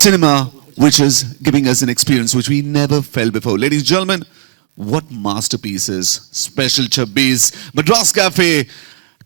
Cinema, which is giving us an experience which we never felt before. Ladies and gentlemen, what masterpieces! Special Chabbis, Madras Cafe,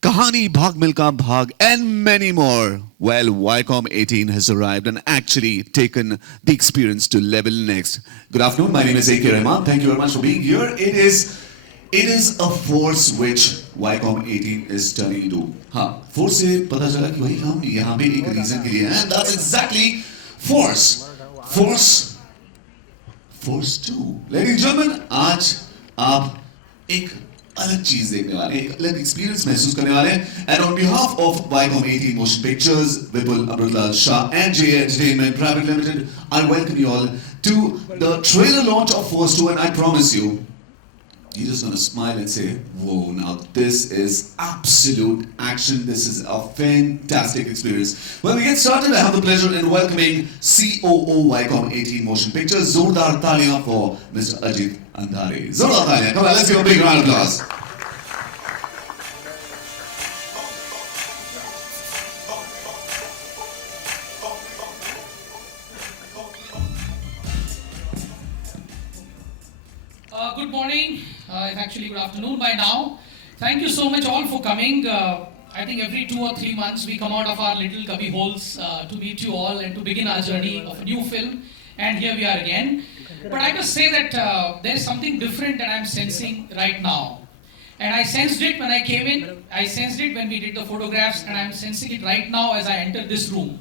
Kahani Bhag Milka Bhag, and many more. Well, Viacom 18 has arrived and actually taken the experience to level next. Good afternoon. My name is A.K. Rahman. Thank you very much for being here. It is a force which Viacom 18 is turning into. हाँ, force से पता चला कि भाई हम यहाँ पे एक reason के लिए हैं, and that's exactly force. Force. Force 2. Ladies and gentlemen, आज आप एक अलग चीज देखने वाले हैं, एक अलग एक्सपीरियंस महसूस करने वाले हैं. And on behalf of Viacom 18 Motion Pictures, Vipul Amritlal Shah and JA Entertainment Private Limited, I welcome you all to the trailer launch of Force 2, and I promise you, you're just gonna smile and say, whoa, now this is absolute action. This is a fantastic experience. When we get started, I have the pleasure in welcoming COO Viacom 18 Motion Pictures, Zordar Talia for Mr. Ajit Andhare. Zordar Talia, come on, let's give a big round of applause. Good morning, it's actually good afternoon by now. Thank you so much all for coming. I think every 2 or 3 months we come out of our little cubby holes to meet you all and to begin our journey of a new film. And here we are again. But I must say that there's something different that I'm sensing right now. And I sensed it when I came in, I sensed it when we did the photographs, and I'm sensing it right now as I enter this room.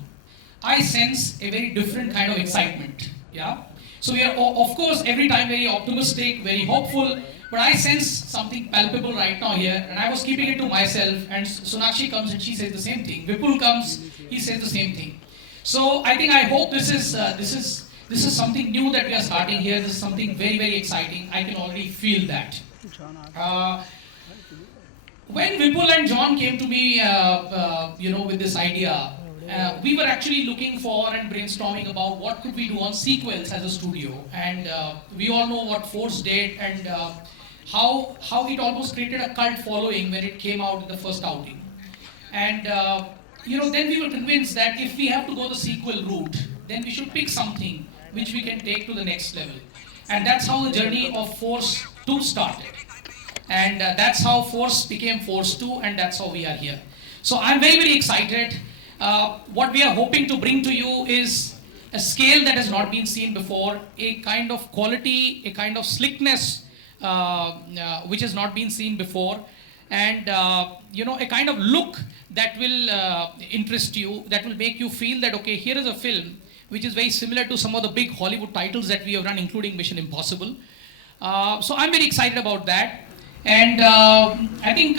I sense a very different kind of excitement. Yeah. So we are, of course, every time very optimistic, very hopeful, but I sense something palpable right now here, and I was keeping it to myself, and Sonakshi comes and she says the same thing. Vipul comes, he says the same thing. So I hope this is something new that we are starting here. This is something very, very exciting. I can already feel that. When Vipul and John came to me, with this idea, we were actually looking for and brainstorming about what could we do on sequels as a studio, and we all know what Force did and how it almost created a cult following when it came out in the first outing. And then we were convinced that if we have to go the sequel route, then we should pick something which we can take to the next level, and that's how the journey of Force 2 started, and that's how Force became Force 2, and that's how we are here. So I'm very, very excited. What we are hoping to bring to you is a scale that has not been seen before, a kind of quality, a kind of slickness which has not been seen before, and a kind of look that will interest you, that will make you feel that, okay, here is a film which is very similar to some of the big Hollywood titles that we have run, including Mission Impossible. So I'm very excited about that, and I think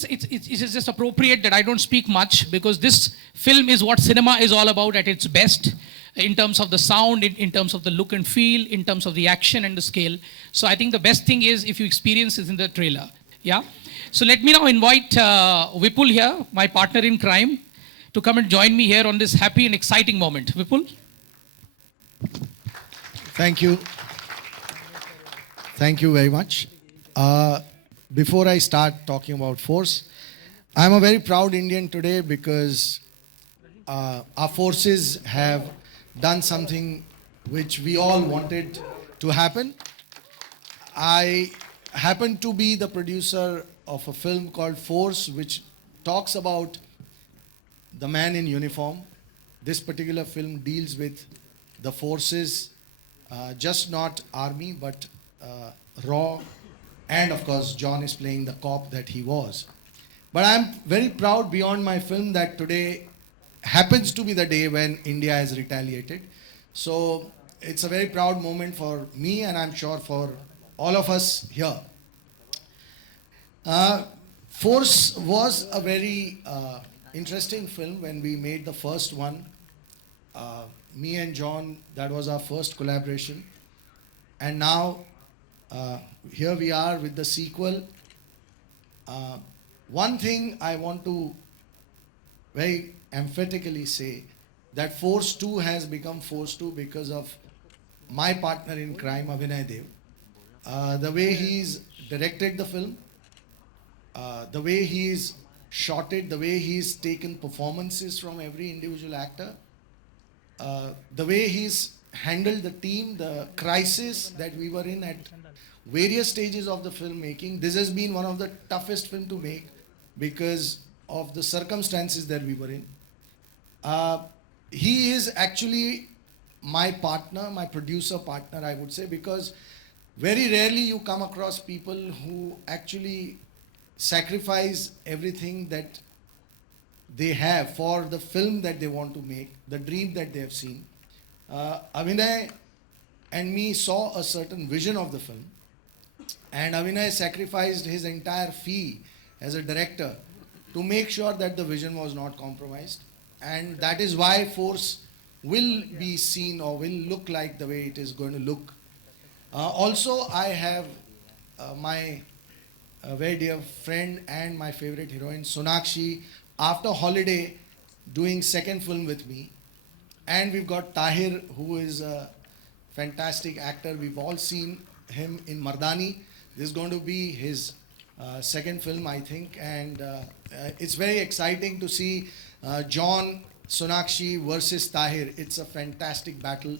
it's just appropriate that I don't speak much, because this film is what cinema is all about at its best, in terms of the sound, in terms of the look and feel, in terms of the action and the scale. So I think the best thing is if you experience it in the trailer. Yeah. So let me now invite Vipul here, my partner in crime, to come and join me here on this happy and exciting moment. Vipul. Thank you. Thank you very much. Before I start talking about Force, I'm a very proud Indian today because our forces have done something which we all wanted to happen. I happen to be the producer of a film called Force, which talks about the man in uniform. This particular film deals with the forces, just not army, but raw. And of course, John is playing the cop that he was. But I'm very proud beyond my film that today happens to be the day when India has retaliated. So it's a very proud moment for me, and I'm sure for all of us here. Force was a very interesting film when we made the first one. Me and John, that was our first collaboration. And now, here we are with the sequel. One thing I want to very emphatically say, that Force 2 has become Force 2 because of my partner in crime, Abhinay Dev. The way he's directed the film, the way he's shot it, the way he's taken performances from every individual actor, the way he's handled the team, the crisis that we were in at various stages of the filmmaking. This has been one of the toughest film to make because of the circumstances that we were in. He is actually my partner, my producer partner, I would say, because very rarely you come across people who actually sacrifice everything that they have for the film that they want to make, the dream that they have seen. Abhinay and me saw a certain vision of the film, and Abhinay sacrificed his entire fee as a director to make sure that the vision was not compromised. And that is why Force will be seen or will look like the way it is going to look. Also, I have my very dear friend and my favorite heroine, Sonakshi, after Holiday, doing second film with me. And we've got Tahir, who is a fantastic actor. We've all seen him in Mardani. This is going to be his second film, I think. And it's very exciting to see John, Sonakshi versus Tahir. It's a fantastic battle.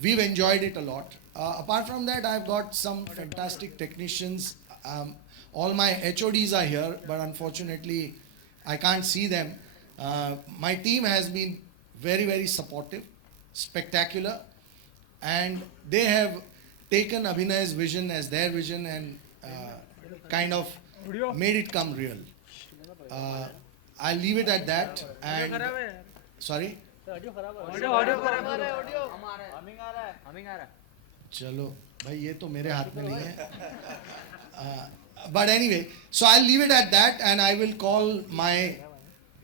We've enjoyed it a lot. Apart from that, I've got some fantastic technicians. All my HODs are here, but unfortunately, I can't see them. My team has been very, very supportive, spectacular, and they have taken Abhinay's vision as their vision and kind of made it come real. I'll leave it at that. And sorry. चलो भाई ये तो मेरे हाथ में नहीं है. But anyway, so I'll leave it at that, and I will call my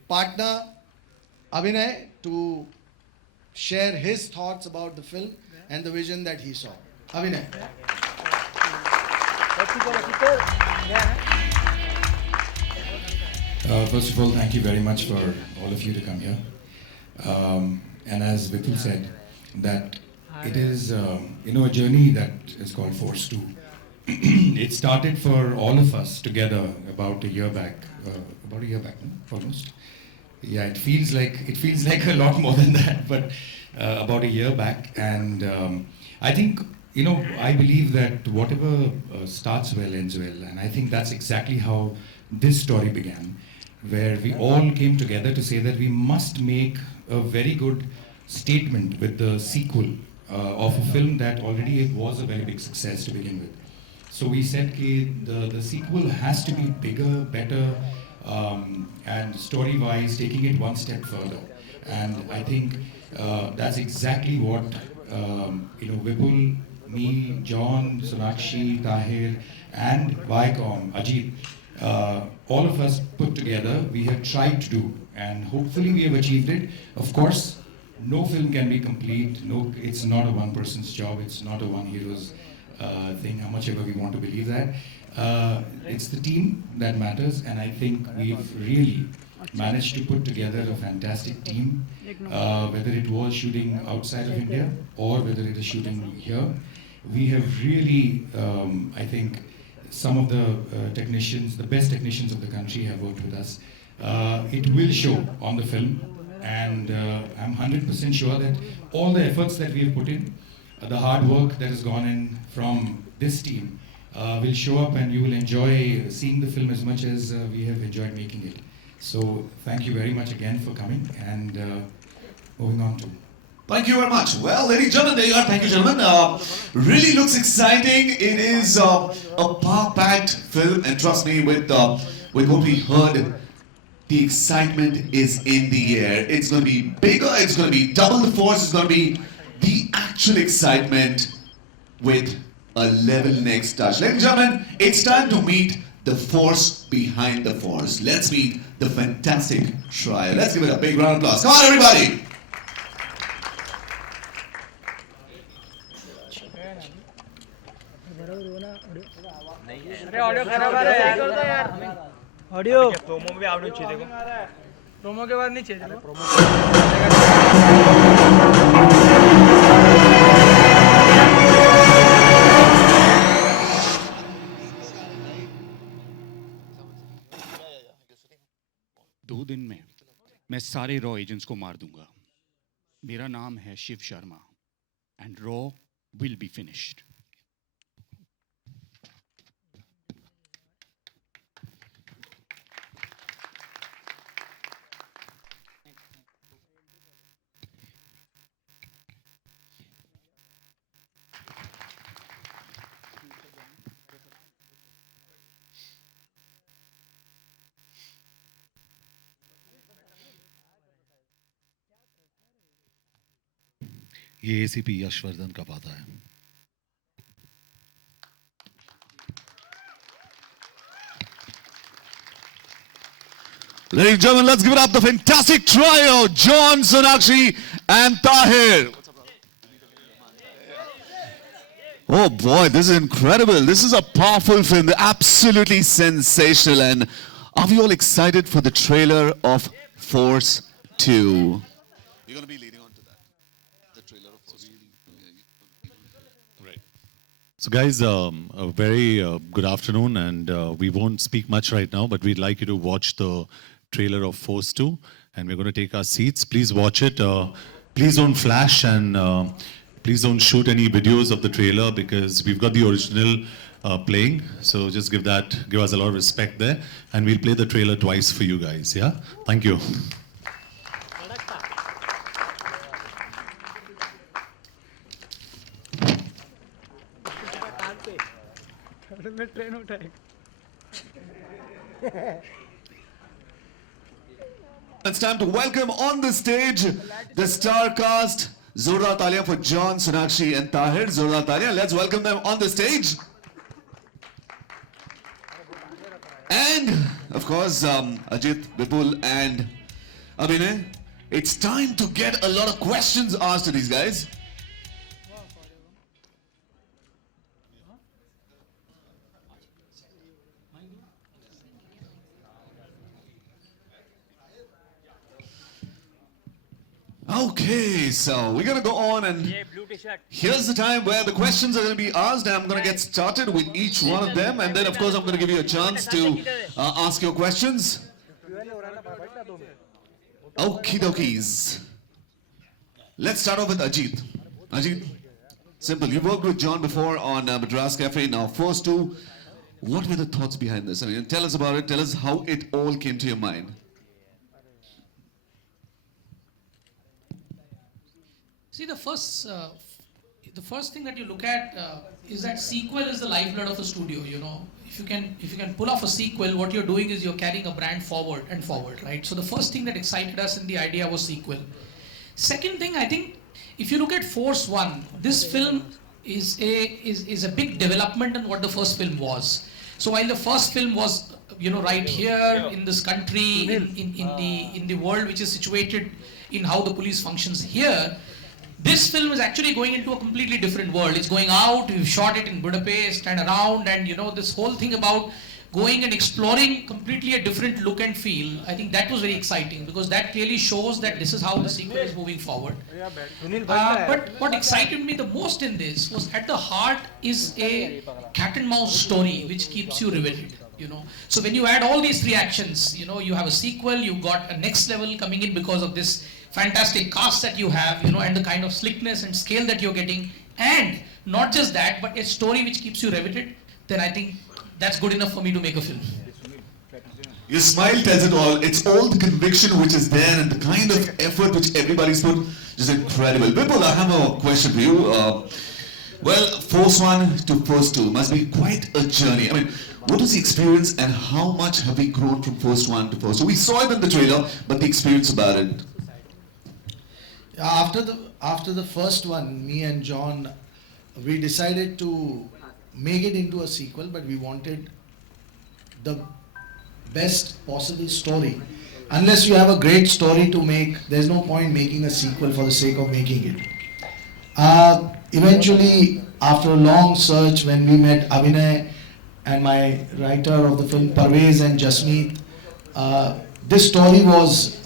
partner Abhinay to share his thoughts about the film and the vision that he saw. Abhinay. First of all, thank you very much for all of you to come here. And as Vipul said, that it is a journey that is called Force 2. It started for all of us together about a year back. Almost. Yeah, it feels like a lot more than that, but about a year back. And I think, I believe that whatever starts well ends well, and I think that's exactly how this story began, where we all came together to say that we must make a very good statement with the sequel of a film that already was a very big success to begin with. So we said the sequel has to be bigger, better, and story-wise taking it one step further. And I think that's exactly what Vipul, me, John, Sonakshi, Tahir, and Viacom, Ajit, all of us put together, we have tried to do, and hopefully we have achieved it. Of course, no film can be complete. No, it's not a one person's job. It's not a one hero's thing, how much ever we want to believe that. It's the team that matters, and I think we've really managed to put together a fantastic team, whether it was shooting outside of India or whether it is shooting here. We have really, I think, some of the technicians, the best technicians of the country have worked with us. It will show on the film, and I'm 100% sure that all the efforts that we have put in, the hard work that has gone in from this team will show up, and you will enjoy seeing the film as much as we have enjoyed making it. So thank you very much again for coming, and moving on to. Thank you very much. Well, ladies and gentlemen, there you are. Thank you, gentlemen. Really looks exciting. It is a power-packed film, and trust me, with what we heard, the excitement is in the air. It's going to be bigger. It's going to be double the force. It's going to be the actual excitement with a level next touch. Ladies and gentlemen, it's time to meet the force behind the force. Let's meet the fantastic trio. Let's give it a big round of applause. Come on, everybody. अरे audio खराब आ रहा है यार audio promo में audio चाहिए देखो promo के बाद नहीं चाहिए मैं सारे रॉ एजेंट्स को मार दूंगा. मेरा नाम है शिव शर्मा एंड रॉ विल बी फिनिश्ड. ये एसीपी यशवर्धन का वादा है. Ladies and gentlemen, let's give it up the fantastic trio, John, Sonakshi, and Tahir. Oh boy, this is incredible. This is a powerful film, absolutely sensational. And are we all excited for the trailer of Force 2? You're going to be leading on to that. The trailer of Force 2. So guys, a very good afternoon, and we won't speak much right now, but we'd like you to watch the trailer of Force 2, and we're going to take our seats. Please watch it. Please don't flash, and please don't shoot any videos of the trailer, because we've got the original playing. So just give us a lot of respect there, and we'll play the trailer twice for you guys. Yeah, thank you. मैं train उठाए. It's time to welcome on the stage the star cast. Zordar Talia for John, Sonakshi, and Tahir. Zordar Talia. Let's welcome them on the stage. And, of course, Ajit, Vipul, and Abhinay. It's time to get a lot of questions asked to these guys. Okay, so we're gonna go on, and here's the time where the questions are gonna be asked, and I'm gonna get started with each one of them, and then of course I'm gonna give you a chance to ask your questions. Okie dokies. Let's start off with Ajit. Ajit, simple. You worked with John before on Madras Cafe. Now, Force 2. What were the thoughts behind this? I mean, tell us about it. Tell us how it all came to your mind. See, the first thing that you look at is that sequel is the lifeblood of a studio. You know, if you can pull off a sequel, what you're doing is you're carrying a brand forward and forward, right? So the first thing that excited us in the idea was sequel. Second thing, I think, if you look at Force 1, this film is a big development in what the first film was. So while the first film was, you know, right here in this country, in the world which is situated in how the police functions here, this film is actually going into a completely different world. It's going out, we've shot it in Budapest and around, and you know, this whole thing about going and exploring completely a different look and feel, I think that was very exciting, because that clearly shows that this is how the sequel is moving forward. But what excited me the most in this was, at the heart is a cat and mouse story which keeps you riveted. You know, so when you add all these three actions, you know, you have a sequel, you got a next level coming in because of this fantastic cast that you have, you know, and the kind of slickness and scale that you're getting, and not just that, but a story which keeps you riveted, then I think that's good enough for me to make a film. Your smile tells it all. It's all the conviction which is there, and the kind of effort which everybody's put is incredible. Vipul, I have a question for you. Well, Force 1 to Force 2 must be quite a journey. I mean, what was the experience, and how much have we grown from Force 1 to Force 2? We saw it in the trailer, but the experience about it. After the first one, me and John, we decided to make it into a sequel, but we wanted the best possible story. Unless you have a great story to make, there's no point making a sequel for the sake of making it. Eventually, after a long search, when we met Abhinay and my writer of the film, Parvez and Jasmeet, this story was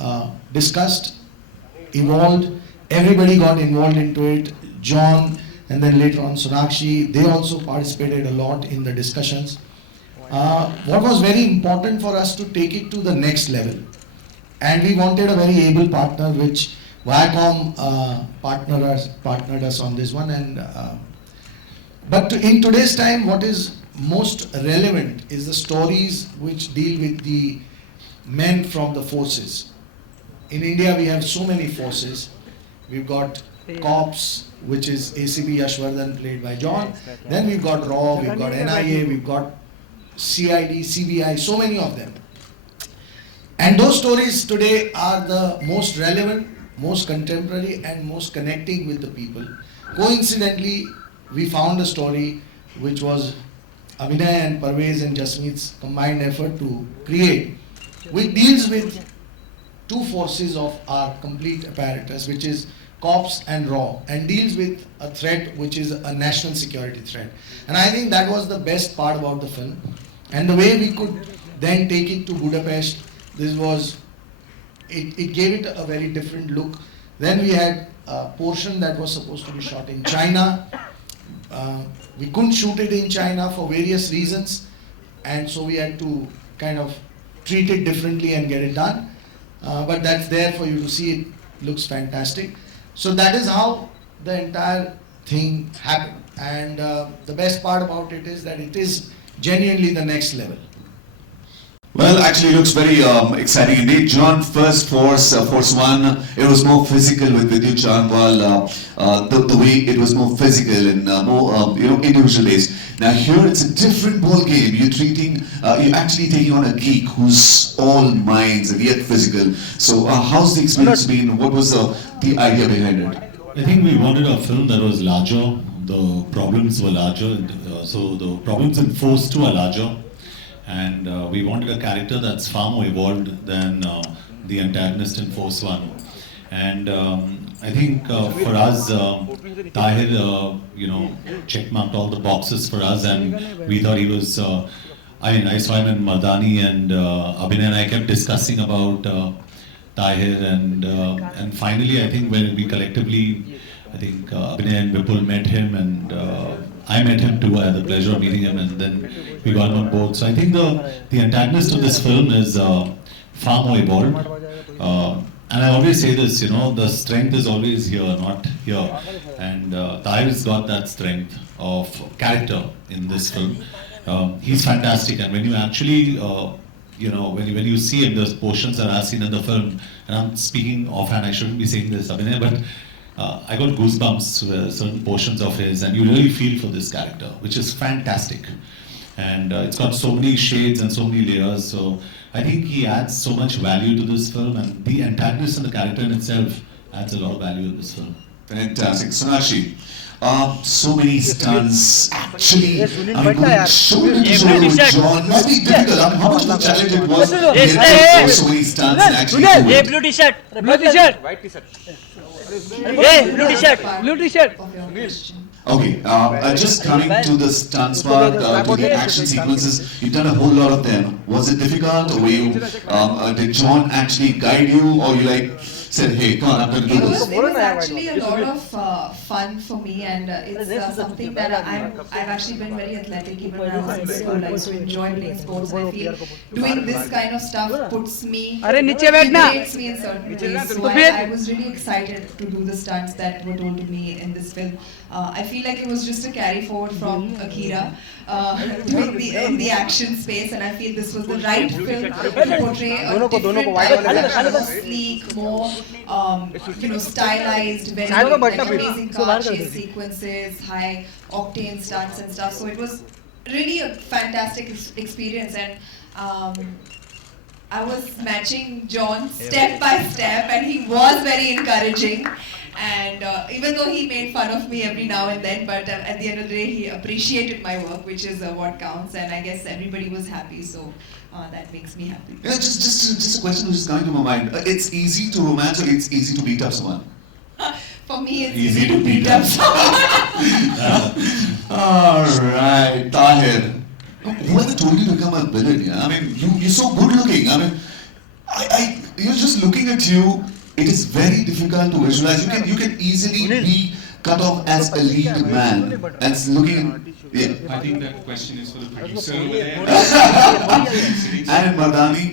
discussed, evolved, everybody got involved into it. John, and then later on Sonakshi, they also participated a lot in the discussions. What was very important for us to take it to the next level. and we wanted a very able partner, which Viacom partnered us on this one. And but in today's time, what is most relevant is the stories which deal with the men from the forces. In India, we have so many forces. We've got Cops, which is ACP Yashwardhan, played by John. Then we've got RAW, we've got NIA, we've got CID, CBI, so many of them. And those stories today are the most relevant, most contemporary, and most connecting with the people. Coincidentally, we found a story which was Abhinay and Parvez and Jasmeet's combined effort to create, which deals with two forces of our complete apparatus, which is Cops and RAW, and deals with a threat which is a national security threat. And I think that was the best part about the film. And the way we could then take it to Budapest, it gave it a very different look. Then we had a portion that was supposed to be shot in China. We couldn't shoot it in China for various reasons, and so we had to kind of treat it differently and get it done. But that's there for you to see. It looks fantastic. So that is how the entire thing happened. And the best part about it is that it is genuinely the next level. Well, actually, it looks very exciting indeed. John, first Force, Force 1, it was more physical with Vidyut Chanwal, the way it was more physical and more, individual based. Now here it's a different ball game. You're actually taking on a geek who's all minds and yet physical. So how's the experience been? What was the idea behind it? I think we wanted a film that was larger. The problems were larger. So the problems in Force 2 are larger. And we wanted a character that's far more evolved than the antagonist in Force 1. And I think for us, Tahir, checkmarked all the boxes for us, and we thought he was. I saw him in Mardani, and Abhinay and I kept discussing about Tahir, and finally, I think when we collectively, I think Abhinay and Vipul met him, and I met him too. I had the pleasure of meeting him, and then we got him on board. So I think the antagonist of this film is far more evolved. And I always say this, the strength is always here, not here. And Tahir's got that strength of character in this film. He's fantastic, and when you actually, when you see him, there's portions that I've seen in the film, and I'm speaking offhand, I shouldn't be saying this, Abhinay, but I got goosebumps with certain portions of his, and you really feel for this character, which is fantastic. And it's got so many shades and so many layers, so I think he adds so much value to this film, and the antagonist and the character in itself adds a lot of value in this film. Fantastic. Sonakshi, so many stunts. Actually, going shoulder to shoulder with John must be difficult. How much of a challenge it was getting so many stunts and actually do it. blue t-shirt, white t-shirt. Hey, blue t-shirt. Okay, just coming to the stunts part, to the action sequences, you've done a whole lot of them. Was it difficult, or did John actually guide you, or you said, hey, come on, I'm going to do this? It was actually a lot of fun for me, and it's something that I've actually been very athletic even when I was in school. I used to enjoy playing sports, and I feel doing this kind of stuff puts me, motivates me in certain ways. So I was really excited to do the stunts that were told to me in this film. I feel like it was just a carry forward from Akira in the action space, and I feel this was the right film to portray a different type of sleek, more stylized, very amazing car chase sequences, high octane stunts and stuff. So it was really a fantastic experience, and I was matching John step by step, and he was very encouraging. And even though he made fun of me every now and then, but at the end of the day, he appreciated my work, which is what counts. And I guess everybody was happy, so that makes me happy. Yeah, just a question which is coming to my mind. It's easy to romance, or it's easy to beat up someone? For me, it's easy to beat up someone. All right, Tahir. Whoever told you to become a villain? Yeah? I mean, you're so good looking. I mean, you're just looking at you. It is very difficult to visualize. You can easily be cut off as a lead man and looking. Yeah. I think that question is for the producer over there. And Mardani,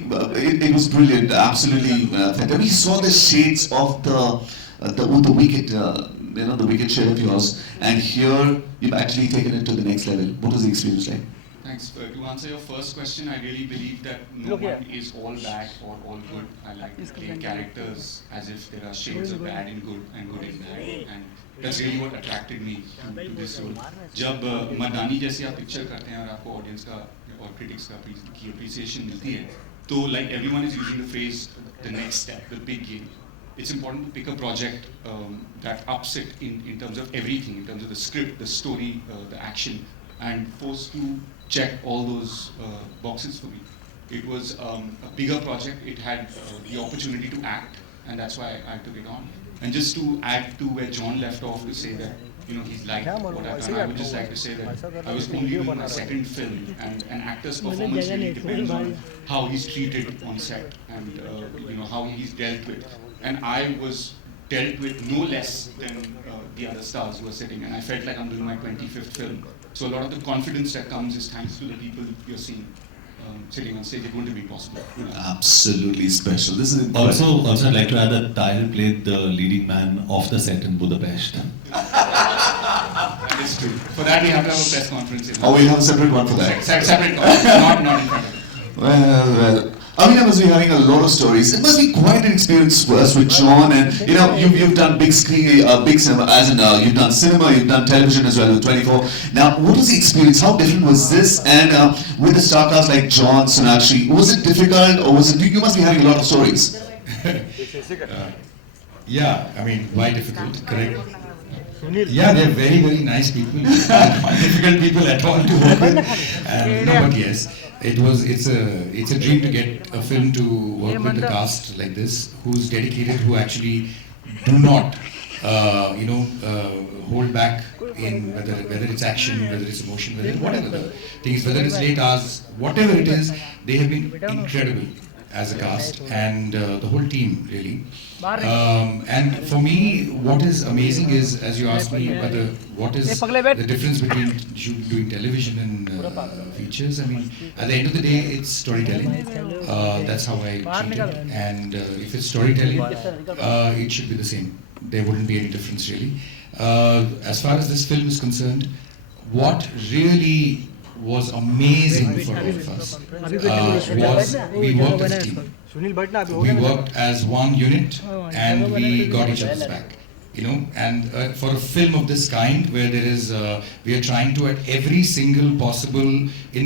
it was brilliant, absolutely fantastic. We saw the shades of the wicked, the wicked shade of yours, and here you've actually taken it to the next level. What was the experience like? Thanks. To answer your first question, I really believe that no one is all bad or all good. I like to play characters as if there are shades of bad in good and good in bad, and that's really what attracted me to this role. जब मर्दानी जैसी आप picture करते हैं और आपको audience का और critics का की अप्रिसिएशन मिलती है, तो like everyone is using the phrase the next step, the big game. It's important to pick a project that ups it in terms of everything, in terms of the script, the story, the action, and forced to check all those boxes for me. It was a bigger project. It had the opportunity to act, and that's why I took it on. And just to add to where John left off to say that, he's liked what I've done, I would just like to say that I was only doing my second film, and an actor's performance really depends on how he's treated on set and how he's dealt with. And I was dealt with no less than the other stars who are sitting, and I felt like I'm doing my 25th film. So a lot of the confidence that comes is thanks to the people you're seeing sitting on stage. It wouldn't be possible. Absolutely special. This is Also, I'd like to add that Tahir played the leading man off the set in Budapest. That is true. For that, we have to have a press conference. Oh, we have a separate one for that. Separate conference, not in front of it. Well. Amina must be having a lot of stories. It must be quite an experience for us with John, and you've done big screen, big cinema, as in you've done cinema, you've done television as well with 24. Now, what was the experience? How different was this? And with the star cast like John, Sonakshi, was it difficult, or was it? You must be having a lot of stories. Yeah, I mean, why difficult? Correct. Yeah, they're very, very nice people. Not difficult people at all to work with. But yes, it's a dream to get a film to work with a cast like this, who's dedicated, who actually do not, hold back in whether it's action, whether it's emotion, whatever the things, whether it's late hours, whatever it is, they have been incredible as a cast, and the whole team really. And for me, what is amazing is, as you asked me, what is the difference between doing television and features? I mean, at the end of the day, it's storytelling. That's how I treat it. And if it's storytelling, it should be the same. There wouldn't be any difference really. As far as this film is concerned, what really was amazing for all of us was we worked as a team. We worked as one unit, and we got each other's back. And for a film of this kind, where there is, we are trying to in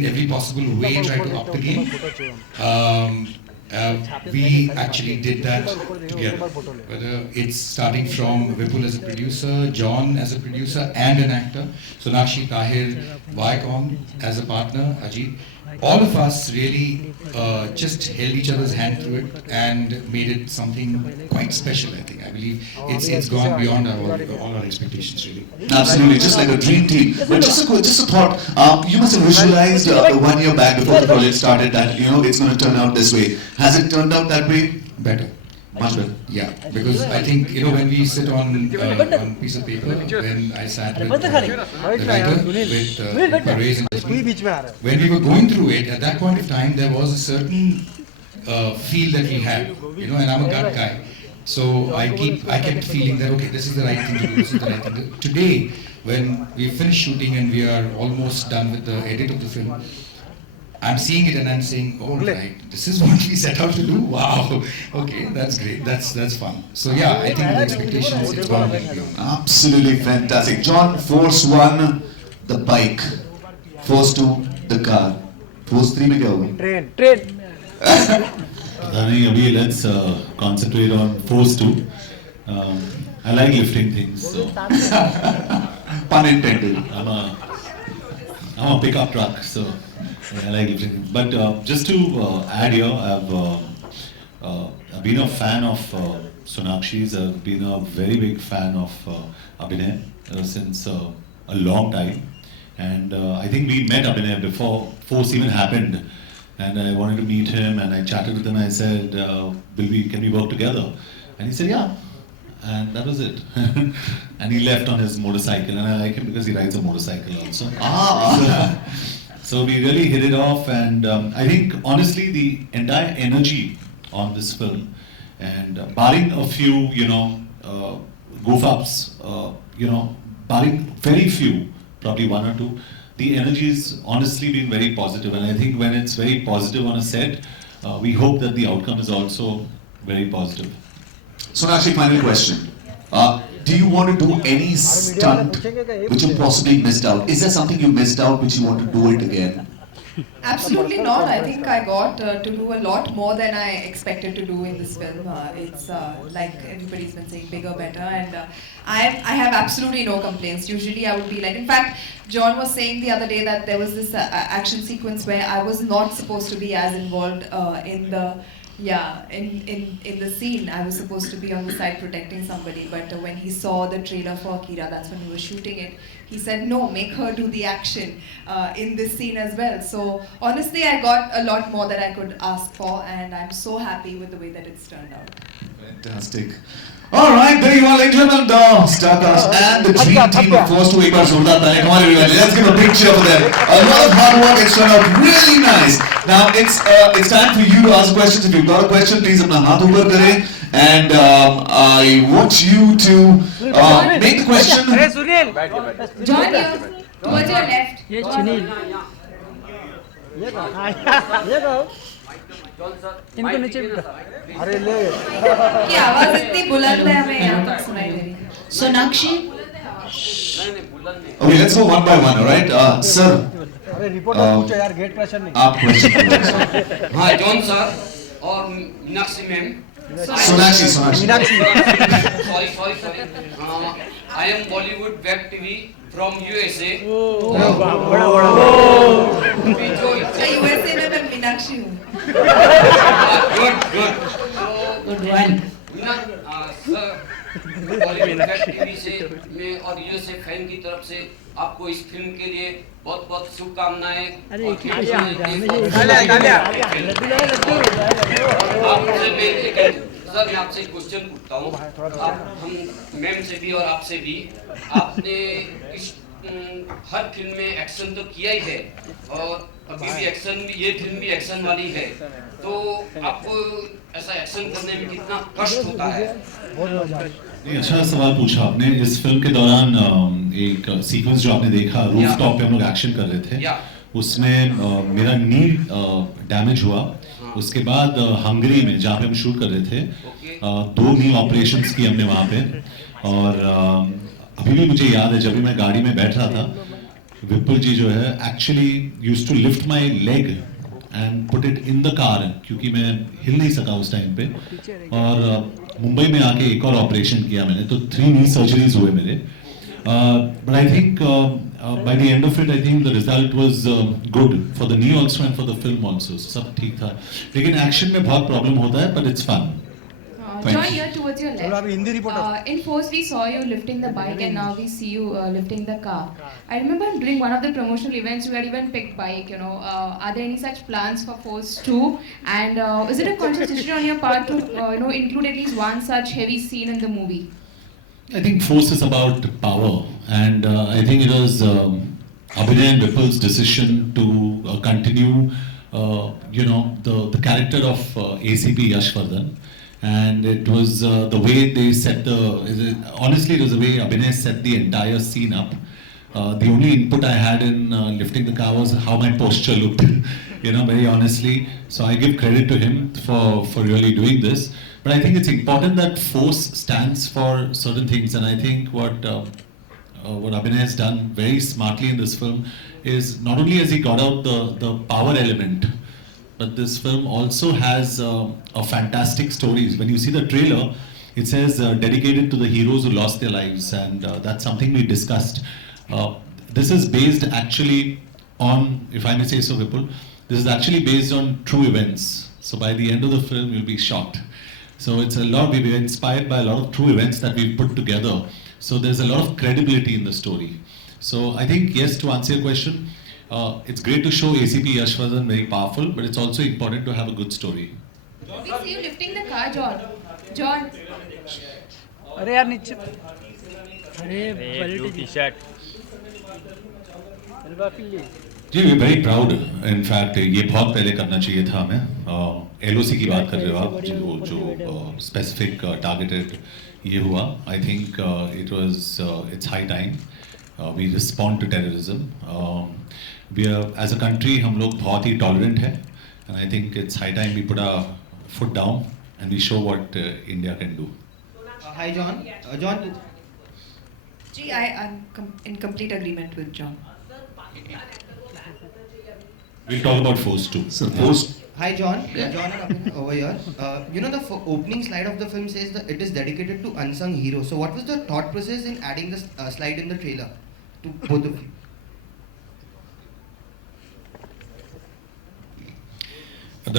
every possible way try to up the game. We actually did that together. Whether it's starting from Vipul as a producer, John as a producer and an actor, Sonakshi, Tahir, Viacom as a partner, Ajit. All of us really just held each other's hand through it and made it something quite special, I think. I believe it's gone beyond all our expectations, really. Absolutely, just like a dream team. But just a thought, you must have visualized 1 year back before the project started that, it's going to turn out this way. Has it turned out that way? Better. Much better. Yeah, because I think, when we sit on piece of paper, when I sat with the writer, with Parvez and Jasmine, when we were going through it, at that point of time, there was a certain feel that we had, and I'm a gut guy. So I kept feeling that, okay, this is the right thing to do, this is the right thing to do. Today, when we finished shooting and we are almost done with the edit of the film, I'm seeing it and I'm saying, oh right, this is what we set out to do. Wow, okay, that's great. That's fun. So yeah, I think the expectations it's gone beyond. Absolutely fantastic. John, Force 1, the bike. Force 2, the car. Force 3 में क्या होगा? Dani, let's concentrate on Force 2. I like lifting things, so Pun intended. I'm a pickup truck, so I like lifting. But just to add here, I've been a fan of Sonakshi's. I've been a very big fan of Abhinay since a long time. And I think we met Abhinay before Force even happened. And I wanted to meet him, and I chatted with him. I said, can we work together? And he said, yeah. and that was it. And he left on his motorcycle, and I like him because he rides a motorcycle also. So we really hit it off, and I think honestly the entire energy on this film, and barring a few, goof ups, barring very few, probably one or two, the energy is honestly been very positive, and I think when it's very positive on a set, we hope that the outcome is also very positive. Sonakshi, final question. Do you want to do any stunt which you possibly missed out? Is there something you missed out which you want to do it again? Absolutely not. I think I got to do a lot more than I expected to do in this film. It's like everybody's been saying, bigger, better, and I have absolutely no complaints. Usually I would be like, in fact, John was saying the other day that there was this action sequence where I was not supposed to be as involved in the the scene. I was supposed to be on the side protecting somebody, but when he saw the trailer for Akira, that's when he was shooting it, he said, no, make her do the action in this scene as well. So honestly, I got a lot more that I could ask for, and I'm so happy with the way that it's turned out. Fantastic. All right, there you are, ladies and gentlemen, the Starcast and the dream team of Force 2. Come on, everybody, let's give a big cheer for them. A lot of hard work, it's turned out really nice. Now, it's time for you to ask questions. If you've got a question, please apna haath upar kare. And I want you to make the question. John, towards your left. ये सुनील इनको नीचे की आवाज इतनी बुलंद है हमें यहाँ तक सुनाई दे रही है. Sonakshi, Okay, let's go one by one, all right? Sir, अरे रिपोर्टर पूछो यार गेट प्रेशर नहीं आप question. हाँ जॉन सर और Meenakshi ma'am. Sonakshi. Sorry. I am Bollywood Web TV from USA. USA में मैं मीनाक्षी हूँ. Good one. Sir Bollywood web TV से मैं और यूएसए फैन की तरफ से आपको इस फिल्म के लिए बहुत बहुत शुभकामनाएं. सर मैं आपसे एक क्वेश्चन पूछता हूँ. हम मैम से भी और आपसे भी, आपने इस हर फिल्म में एक्शन तो किया ही है और अभी भी एक्शन, ये फिल्म भी एक्शन वाली है, तो आपको ऐसा एक्शन करने में कितना कष्ट होता है? अच्छा सवाल पूछा आपने. इस फिल्म के दौरान एक सीक्वेंस जो आपने देखा, रूफ टॉप पे हम लोग एक्शन कर रहे थे, उसमें मेरा नी डैमेज हुआ. उसके बाद हंगरी में जहाँ पे हम शूट कर रहे थे, 2 नी ऑपरेशंस की हमने वहाँ पे. और अभी भी मुझे याद है, जब भी मैं गाड़ी में बैठ रहा था, विपुल जी जो है actually used to lift my leg and put it in the car, क्योंकि मैं हिल नहीं सका उस टाइम पे. और मुंबई में आके एक और ऑपरेशन किया मैंने, तो 3 नी सर्जरीज हुए मेरे. But I think by the end of it, I think the result was good for the knee also and for the film also. सब ठीक था. लेकिन एक्शन में बहुत प्रॉब्लम होता है, but it's fun. John, here towards your left. In Force, we saw you lifting the bike, and now we see you lifting the car. I remember during one of the promotional events, you had even picked bike. Are there any such plans for Force 2? And is it a conscious decision on your part to include at least one such heavy scene in the movie? I think Force is about power, and I think it was Abhinay and Vipul's decision to continue, the character of ACP Yashvardhan. And it was the way they set honestly it was the way Abhinay set the entire scene up. The only input I had in lifting the car was how my posture looked, very honestly. So I give credit to him for really doing this. But I think it's important that Force stands for certain things, and I think what Abhinay has done very smartly in this film is not only has he got out the power element, but this film also has a fantastic stories. When you see the trailer, it says dedicated to the heroes who lost their lives, and that's something we discussed. This is based actually on, if I may say so, Vipul, this is actually based on true events. So by the end of the film, you'll be shocked. So it's a lot, we've been inspired by a lot of true events that we've put together. So there's a lot of credibility in the story. So I think, yes, to answer your question, it's great to show ACP Yashvardhan very powerful, but it's also important to have a good story. We see you lifting the car, John. अरे यार नीचे अरे blue T shirt जी we very proud in fact ये बहुत पहले करना चाहिए था हमें एलओसी की बात कर रहे हो आप जो स्पेसिफिक टारगेटेड ये हुआ I think it was it's high time we respond to terrorism we as a country हम लोग बहुत ही टॉलरेंट है and I think it's high time we put a foot down and we show what India can do Hi, John. John, Gee, I'm in complete agreement with John. we'll talk about Force 2 So post hi, John. John and Abhinay over here. You know, the opening slide of the film says that it is dedicated to unsung heroes. So, what was the thought process in adding this slide in the trailer to both of you?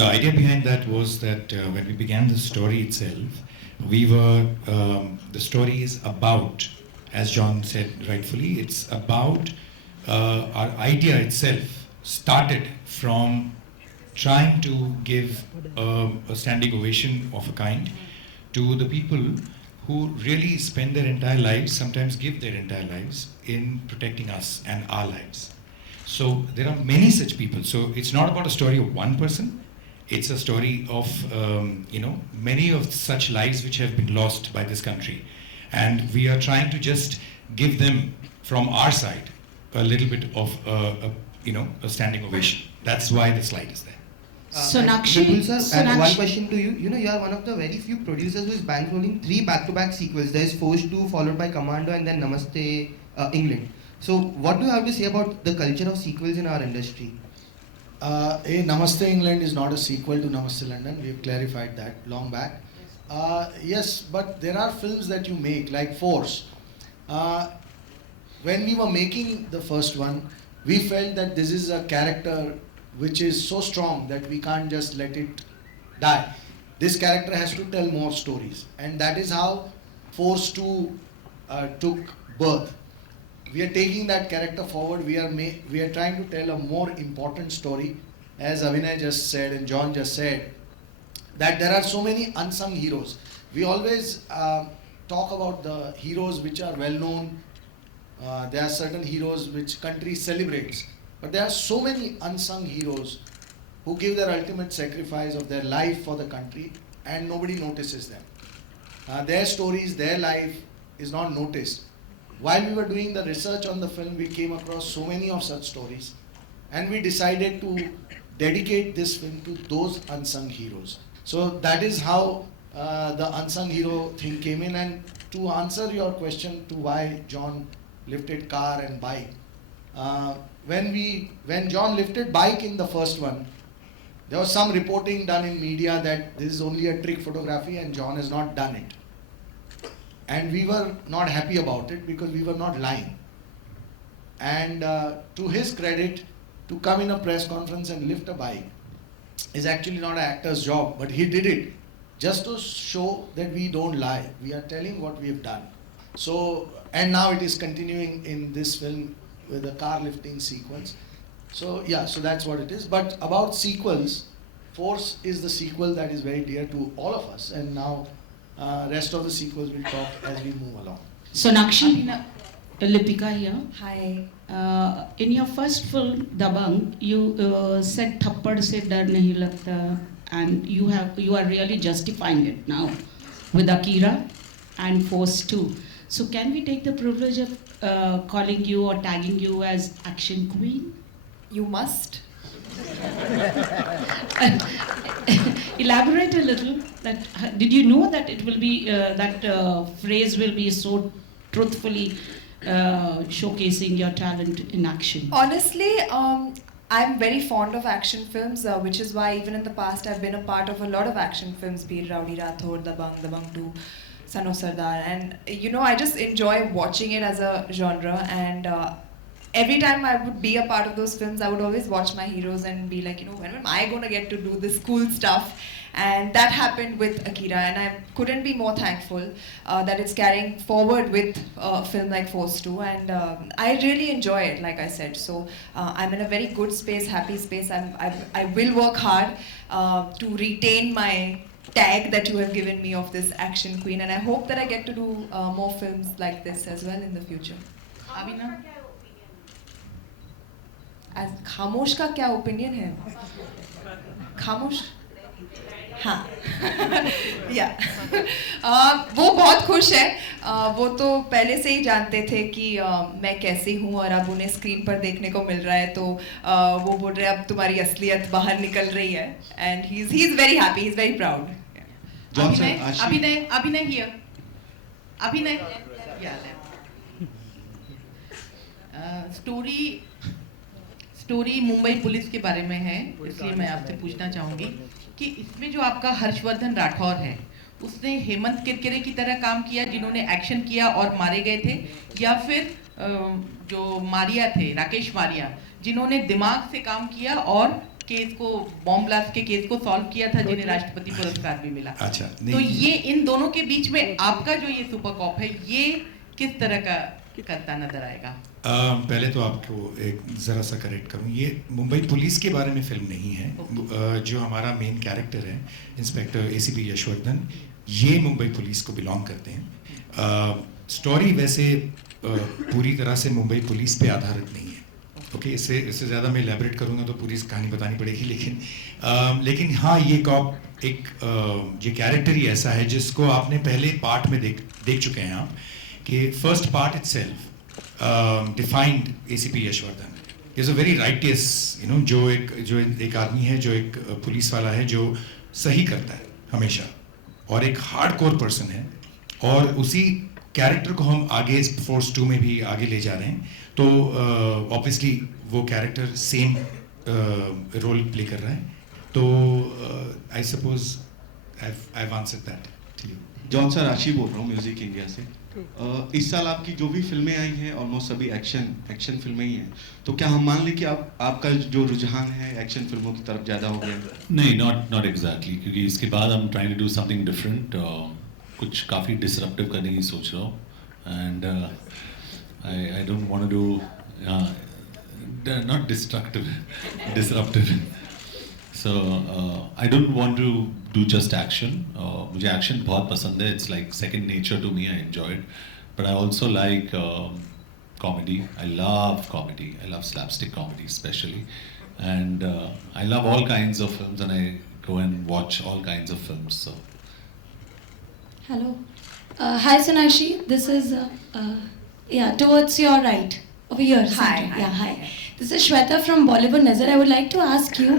The idea behind that was that when we began the story itself, the story is about, as John said rightfully, it's about our idea itself started from trying to give a standing ovation of a kind to the people who really spend their entire lives, sometimes give their entire lives in protecting us and our lives. So there are many such people. So it's not about a story of one person. It's a story of many of such lives which have been lost by this country, and we are trying to just give them from our side a little bit of a standing ovation. That's why the slide is there. Sonakshi, Vipul sir, and Sonakshi. one question to you. You know, you are one of the very few producers who is bankrolling 3 back-to-back sequels. There is Force 2 followed by Commando and then Namaste England. So, what do you have to say about the culture of sequels in our industry? Namaste England is not a sequel to Namaste London. We have clarified that long back. Yes, but there are films that you make, like Force. When we were making the first one, we felt that this is a character which is so strong that we can't just let it die. This character has to tell more stories, and that is how Force 2 took birth. We are taking that character forward. We are trying to tell a more important story, as Abhinay just said and John just said, that there are so many unsung heroes. We always talk about the heroes which are well known. There are certain heroes which country celebrates, but there are so many unsung heroes who give their ultimate sacrifice of their life for the country, and nobody notices them. Their stories, their life is not noticed. While we were doing the research on the film, we came across so many of such stories, and we decided to dedicate this film to those unsung heroes. So that is how the unsung hero thing came in. And to answer your question to why John lifted car and bike, when John lifted bike in the first one, there was some reporting done in media that this is only a trick photography and John has not done it. And we were not happy about it because we were not lying. And to his credit, to come in a press conference and lift a bike is actually not an actor's job, but he did it just to show that we don't lie. We are telling what we have done. So, and now it is continuing in this film with the car lifting sequence. So yeah, so that's what it is. But about sequels, Force is the sequel that is very dear to all of us, and now rest of the sequels we'll talk as we move along. Sonakshi, Lipika here. Hi. In your first film, Dabang, you said "Thappad se dar nahi lagta," and you are really justifying it now with Akira and Force 2. So can we take the privilege of calling you or tagging you as Action Queen? You must. Elaborate a little. Did you know that it will be that phrase will be so truthfully showcasing your talent in action? Honestly, I'm very fond of action films, which is why even in the past I've been a part of a lot of action films, be it Rowdy Rathod, Dabang 2, Son of Sardar, and I just enjoy watching it as a genre. And every time I would be a part of those films, I would always watch my heroes and be like, when am I going to get to do this cool stuff? And that happened with Akira, and I couldn't be more thankful that it's carrying forward with a film like Force 2, and I really enjoy it, like I said. So I'm in a very good space, happy space. I will work hard to retain my tag that you have given me of this action queen, and I hope that I get to do more films like this as well in the future. Abhina? As खामोश का क्या opinion है? खामोश? हाँ या वो बहुत खुश है. वो तो पहले से ही जानते थे कि मैं कैसी हूँ, और अब उन्हें स्क्रीन पर देखने को मिल रहा है, तो वो बोल रहे हैं अब तुम्हारी असलियत बाहर निकल रही है, and he is very happy, he is very proud. Abhinay here. Abhinay. Story Mumbai police के बारे में है, इसलिए मैं आपसे पूछना चाहूँगी कि इसमें जो आपका हर्षवर्धन राठौर है, उसने हेमंत किरकिरे की तरह काम किया जिन्होंने एक्शन किया और मारे गए थे, या फिर जो मारिया थे, राकेश मारिया, जिन्होंने दिमाग से काम किया और केस को, बॉम्ब ब्लास्ट के केस को सॉल्व किया था, जिन्हें राष्ट्रपति पुरस्कार भी मिला. अच्छा, तो ये इन दोनों के बीच में आपका जो ये सुपर कॉप है, ये किस तरह का करता नजर आएगा? पहले तो आपको एक ज़रा सा करेक्ट करूँ, ये मुंबई पुलिस के बारे में फिल्म नहीं है. जो हमारा मेन कैरेक्टर है, इंस्पेक्टर ACP यशवर्धन, ये मुंबई पुलिस को बिलोंग करते हैं. स्टोरी वैसे पूरी तरह से मुंबई पुलिस पे आधारित नहीं है. ओके, इससे ज़्यादा मैं एलैबोरेट करूँगा तो पूरी कहानी बतानी पड़ेगी, लेकिन हाँ, ये कॉप ये कैरेक्टर ही ऐसा है जिसको आपने पहले पार्ट में देख चुके हैं आप, कि first part itself defined ACP Yashwardhan is a very righteous, जो एक आदमी है, जो एक पुलिस वाला है, जो सही करता है हमेशा, और एक हार्डकोर पर्सन है, और उसी कैरेक्टर को हम आगे फोर्स 2 में भी आगे ले जा रहे हैं. तो ऑब्वियसली वो कैरेक्टर सेम रोल प्ले कर रहा है. तो I suppose I have answered that to you. John sir, Rashi बोल रहा हूँ म्यूजिक इंडिया से. इस साल आपकी जो भी फिल्में आई हैं ऑलमोस्ट सभी एक्शन फिल्में ही हैं, तो क्या हम मान लें कि आपका जो रुझान है एक्शन फिल्मों की तरफ ज़्यादा हो गया? नहीं, नॉट एग्जैक्टली, क्योंकि इसके बाद हम trying to do something different, कुछ काफ़ी डिसरप्टिव करने की सोच रहा हूँ. And I don't want to do not destructive, disruptive. So I don't want to do just action. मुझे action बहुत पसंद है. It's like second nature to me. I enjoy it. But I also like comedy. I love comedy. I love slapstick comedy especially. And I love all kinds of films, and I go and watch all kinds of films. So. Hello. Hi Sonakshi. This is towards your right. Over here. Hi. Yeah, hi. This is Shweta from Bollywood Nazar. I would like to ask you,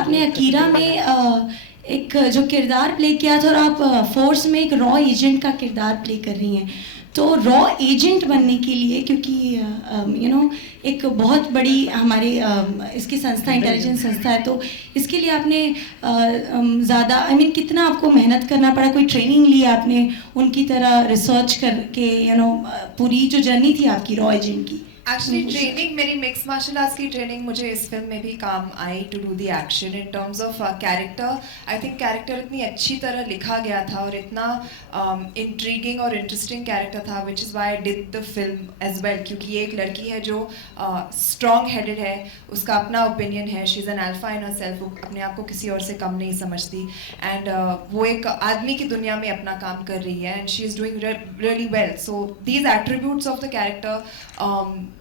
आपने Akira में एक जो किरदार play किया था, और आप force में एक रॉ एजेंट का किरदार प्ले कर रही हैं. तो रॉ एजेंट बनने के लिए, क्योंकि एक बहुत बड़ी हमारी इसकी संस्था, इंटेलिजेंस संस्था है, तो इसके लिए आपने ज़्यादा कितना आपको मेहनत करना पड़ा? कोई ट्रेनिंग ली आपने उनकी तरह रिसर्च करके, पूरी जो जर्नी थी आपकी रॉ एजेंट की? एक्चुअली ट्रेनिंग, मेरी मिक्स मार्शल आर्ट्स की ट्रेनिंग मुझे इस फिल्म में भी काम आई to do the action. In terms of character, I think character इतनी अच्छी तरह लिखा गया था और इतना इंट्रीगिंग और इंटरेस्टिंग कैरेक्टर था, which is why I did the film as well. क्योंकि ये एक लड़की है जो स्ट्रॉन्ग हेडेड है, उसका अपना ओपिनियन है, she is an alpha in herself, वो अपने आप को किसी और से कम नहीं समझती, एंड वो एक आदमी की दुनिया में अपना काम कर रही है, and she is doing really well. So these attributes of the character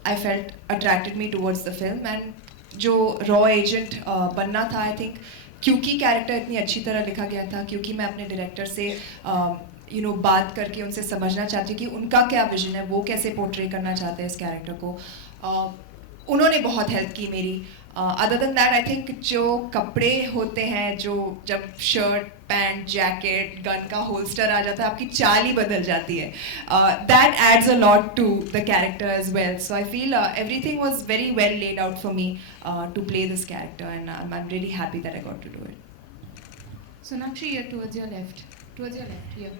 I felt attracted me towards the film. And जो रॉ एजेंट बनना था, आई थिंक क्योंकि कैरेक्टर इतनी अच्छी तरह लिखा गया था, क्योंकि मैं अपने डायरेक्टर से बात करके उनसे समझना चाहती कि उनका क्या विजन है, वो कैसे पोर्ट्रे करना चाहते हैं इस कैरेक्टर को. उन्होंने बहुत हेल्प की मेरी. Other than that, I think जो कपड़े होते हैं, जो जब शर्ट, पैंट, जैकेट, गन का होल्स्टर आ जाता है, आपकी चाल ही बदल जाती है. That adds a lot to the character as well. So I feel everything was very well laid out for me to play this character, and I am really happy that I got to do it. Sonakshi, here towards your left. Here.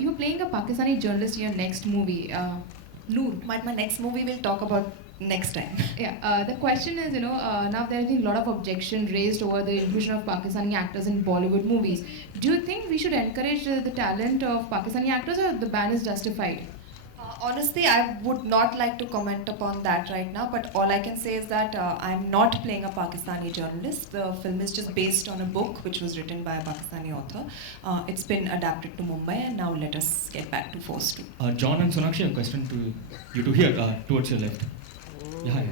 You're playing a Pakistani journalist in your next movie, Noor. My next movie will talk about next time. Yeah. The question is, now there has been a lot of objection raised over the inclusion of Pakistani actors in Bollywood movies. Do you think we should encourage the talent of Pakistani actors, or the ban is justified? Honestly, I would not like to comment upon that right now, but all I can say is that I'm not playing a Pakistani journalist. The film is just based on a book which was written by a Pakistani author. It's been adapted to Mumbai, and now let us get back to Force 2. John and Sonakshi, a question to you to here, towards your left. Yeah, hi.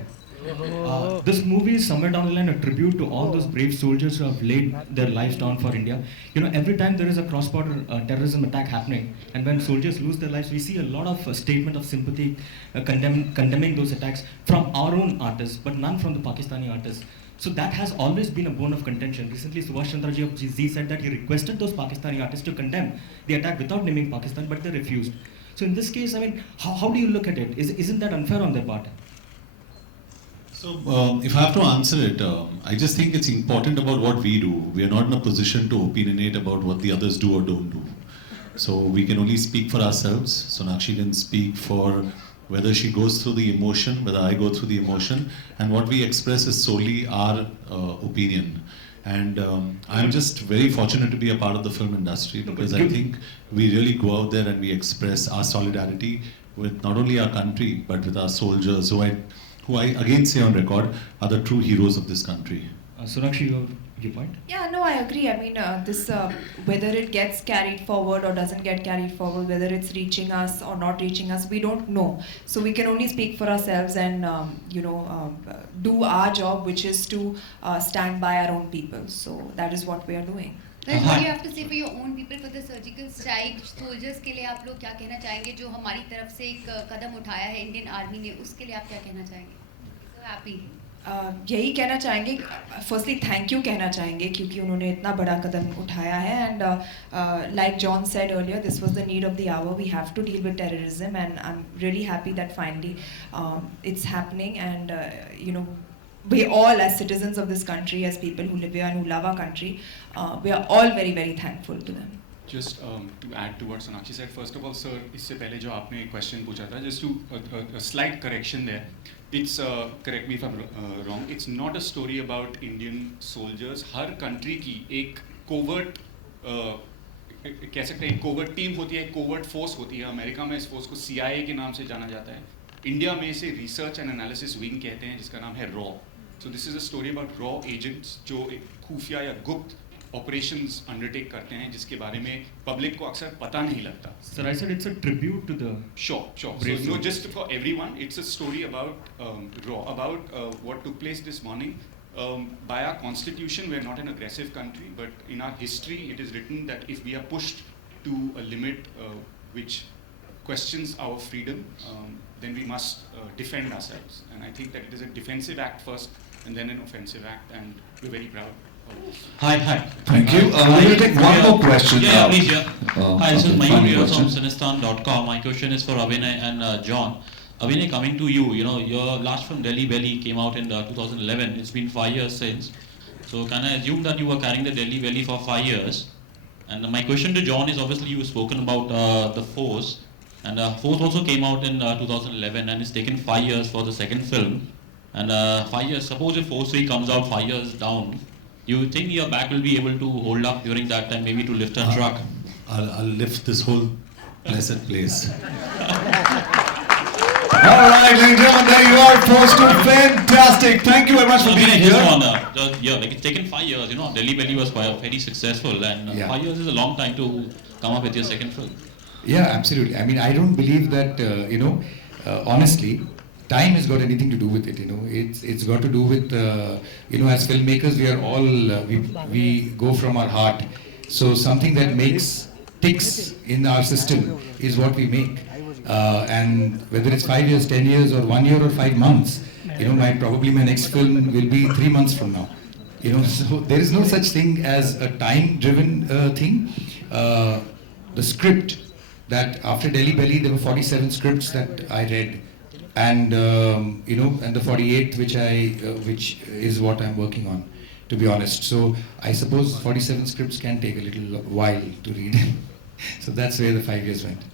This movie is somewhere down the line a tribute to all those brave soldiers who have laid their lives down for India. You know, every time there is a cross-border terrorism attack happening, and when soldiers lose their lives, we see a lot of statement of sympathy condemning those attacks from our own artists, but none from the Pakistani artists. So that has always been a bone of contention. Recently, Subhash Chandra Ji of Z said that he requested those Pakistani artists to condemn the attack without naming Pakistan, but they refused. So in this case, I mean, how do you look at it? Isn't that unfair on their part? So, if I have to answer it, I just think it's important about what we do. We are not in a position to opinionate about what the others do or don't do. So, we can only speak for ourselves. Sonakshi can speak for whether she goes through the emotion, whether I go through the emotion, and what we express is solely our opinion. And I'm just very fortunate to be a part of the film industry because I think we really go out there and we express our solidarity with not only our country, but with our soldiers who I again say on record are the true heroes of this country. Sonakshi, your point? Yeah, no, I agree. I mean, whether it gets carried forward or doesn't get carried forward, whether it's reaching us or not reaching us, we don't know. So we can only speak for ourselves and, do our job, which is to stand by our own people. So that is what we are doing. Well, what do you have to say for your own people, for the surgical strike soldiers के लिए आप लोग क्या कहना चाहेंगे जो हमारी तरफ से एक कदम उठाया है इंडियन आर्मी ने उसके लिए आप क्या कहना चाहेंगे? So happy. यही कहना चाहेंगे, फर्स्टली थैंक यू कहना चाहेंगे क्योंकि उन्होंने इतना बड़ा कदम उठाया है and like John said earlier this was the need of the hour we have to deal with terrorism and I am really happy that finally it's happening and we all as citizens of this country, as people who live here and who love our country, we are all very, very thankful to them. Just to add to what Sonakshi said, first of all, sir, इससे पहले जो आपने question पूछा था, just to a slight correction there. It's correct me if I'm wrong. It's not a story about Indian soldiers. Her country की एक covert कह सकते हैं covert team होती है, covert force होती है. अमेरिका में इस force को CIA के नाम से जाना जाता है. इंडिया में इसे रिसर्च एंड एनालिसिस विंग कहते हैं जिसका नाम है raw. So this is a story about raw agents जो एक खुफिया या गुप्त ऑपरेशंस अंडरटेक करते हैं जिसके बारे में पब्लिक को अक्सर पता नहीं लगता. Sir, I said it's a tribute to the sure. So no, just for everyone, it's a story about raw, about what took place this morning. By our constitution, we are not an aggressive country, but in our history, it is written that if we are pushed to a limit which questions our freedom, then we must defend ourselves. And I think that it is a defensive act first and then an offensive act, and we're very proud of this. Hi. Thank you. We will take one more question. Yeah, please, yeah. Hi, this is Mayur here question. from Cinestan.com. My question is for Abhinay and John. Abhinay, coming to you, your last film Delhi Belly came out in 2011. It's been 5 years since. So can I assume that you were carrying the Delhi Belly for 5 years? And my question to John is, obviously you've spoken about the Force. And Force also came out in 2011 and it's taken 5 years for the second film. And 5 years, suppose if Force 3 comes out 5 years down, you think your back will be able to hold up during that time, maybe to lift a truck? I'll lift this whole blessed place. All right, ladies and gentlemen, there you are, Force 2. Fantastic. Thank you very much for being here. Like it's taken 5 years, Delhi Belly was very successful and 5 years is a long time to come up with your second film. Yeah, absolutely. I mean, I don't believe that, honestly, time has got anything to do with it, It's got to do with, as filmmakers, we are all, we go from our heart. So something that makes ticks in our system is what we make. And whether it's 5 years, 10 years, or 1 year or 5 months, probably my next film will be 3 months from now. So there is no such thing as a time-driven thing. The script that after Delhi Belly, there were 47 scripts that I read, and and the 48th which is what I'm working on, to be honest. So I suppose 47 scripts can take a little while to read. So that's where the 5 years went.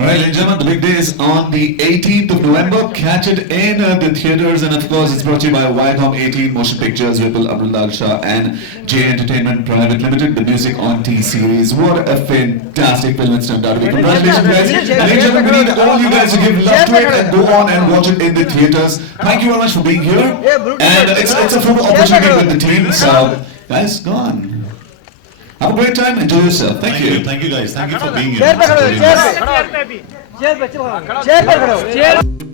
All right, ladies and gentlemen, the big day is on the 18th of November. Catch it in the theatres, and of course, it's brought to you by Viacom 18 Motion Pictures, Vipul Abdullah Shah, and J Entertainment Private Limited. The Music on T series. What a fantastic film it's turned out to be. Congratulations, guys! Ladies and gentlemen, we need all you guys to give love to it and go on and watch it in the theatres. Thank you very much for being here, and it's a photo opportunity with the team. So, guys, go on. Have a great time. Enjoy yourself. Thank you. Thank you, guys. Thank you for being chair पे खड़ो here. Chair पे खड़ो chair पे खड़ो